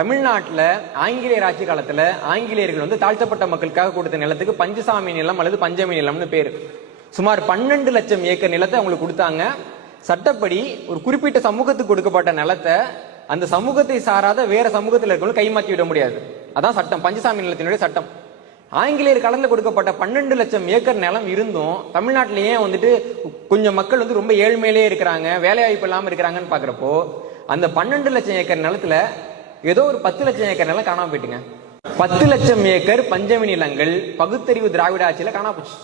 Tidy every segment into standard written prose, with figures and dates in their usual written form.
தமிழ்நாட்டில் ஆங்கிலேயர் ஆட்சி காலத்துல ஆங்கிலேயர்கள் வந்து தாழ்த்தப்பட்ட மக்களுக்காக கொடுத்த நிலத்துக்கு பஞ்சசாமி நிலம் அல்லது பஞ்சமி நிலம்னு பேரு. சுமார் 12 லட்சம் ஏக்கர் நிலத்தை அவங்களுக்கு கொடுத்தாங்க. சட்டப்படி ஒரு குறிப்பிட்ட சமூகத்துக்கு கொடுக்கப்பட்ட நிலத்தை அந்த சமூகத்தை சாராத வேற சமூகத்தில் இருக்கவங்க கைமாற்றி விட முடியாது. அதான் சட்டம், பஞ்சசாமி நிலத்தினுடைய சட்டம். ஆங்கிலேயர் காலத்தில் கொடுக்கப்பட்ட 12 லட்சம் ஏக்கர் நிலம் இருந்தும் தமிழ்நாட்டிலேயே வந்துட்டு கொஞ்சம் மக்கள் வந்து ரொம்ப ஏழ்மையிலே இருக்கிறாங்க, வேலை வாய்ப்பு இல்லாமல் இருக்கிறாங்கன்னு பாக்குறப்போ அந்த 12 லட்சம் ஏக்கர் நிலத்துல ஏதோ ஒரு 10 லட்சம் ஏக்கர் நிலம் காணாம போயிட்டுங்க. 10 லட்சம் ஏக்கர் பஞ்சமி நிலங்கள் பகுத்தறிவு திராவிட ஆட்சியில காணாம போச்சு.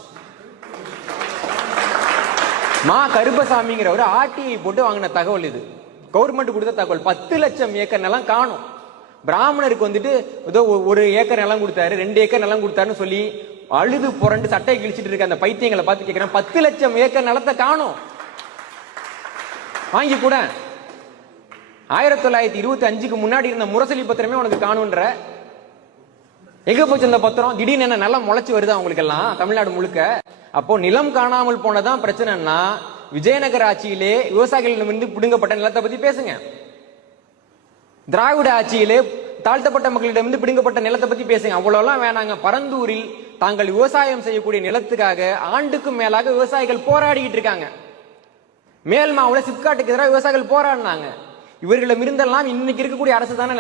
மா கருப்பசாமிங்கிறவர் ஆர்டிஐ போட்டு வாங்கின தகவல் இது, கவர்மெண்ட் கொடுத்த தகவல். 10 லட்சம் ஏக்கர் நிலம் காணும். பிராமணருக்கு வந்துட்டு ஏதோ 1 ஏக்கர் நிலம் கொடுத்தாரு, 2 ஏக்கர் நிலம் கொடுத்தாருன்னு சொல்லி அழுது புரண்டு சட்டை கிழிச்சிட்டு இருக்க அந்த பைத்தியங்களை பார்த்து கேட்கிறேன், 10 லட்சம் ஏக்கர் நிலத்தை காணும். வாங்கி கூட 1925க்கு முன்னாடி இருந்த முரசொலி பத்திரமே உனக்கு காணுன்ற. எங்க போச்சு அந்த பத்திரம்? திடீர்னு என்ன நல்லா முளைச்சு வருது அவங்களுக்கு எல்லாம் தமிழ்நாடு முழுக்க. அப்போ நிலம் காணாமல் போனதான் பிரச்சனைன்னா விஜயநகர ஆட்சியிலே விவசாயிகளிடமிருந்து பிடுங்கப்பட்ட நிலத்தை பத்தி பேசுங்க. திராவிட ஆட்சியிலே தாழ்த்தப்பட்ட மக்களிடமிருந்து பிடுங்கப்பட்ட நிலத்தை பத்தி பேசுங்க. அவ்வளவுலாம் வேணாங்க. பரந்தூரில் தாங்கள் விவசாயம் செய்யக்கூடிய நிலத்துக்காக ஆண்டுக்கும் மேலாக விவசாயிகள் போராடிக்கிட்டு இருக்காங்க. மேல் மாவுல சிப்காட்டுக்கு எதிராக விவசாயிகள் போராடினாங்க. இவர்களிடமிருந்தெல்லாம் இன்னைக்கு இருக்கக்கூடிய அரசு தானே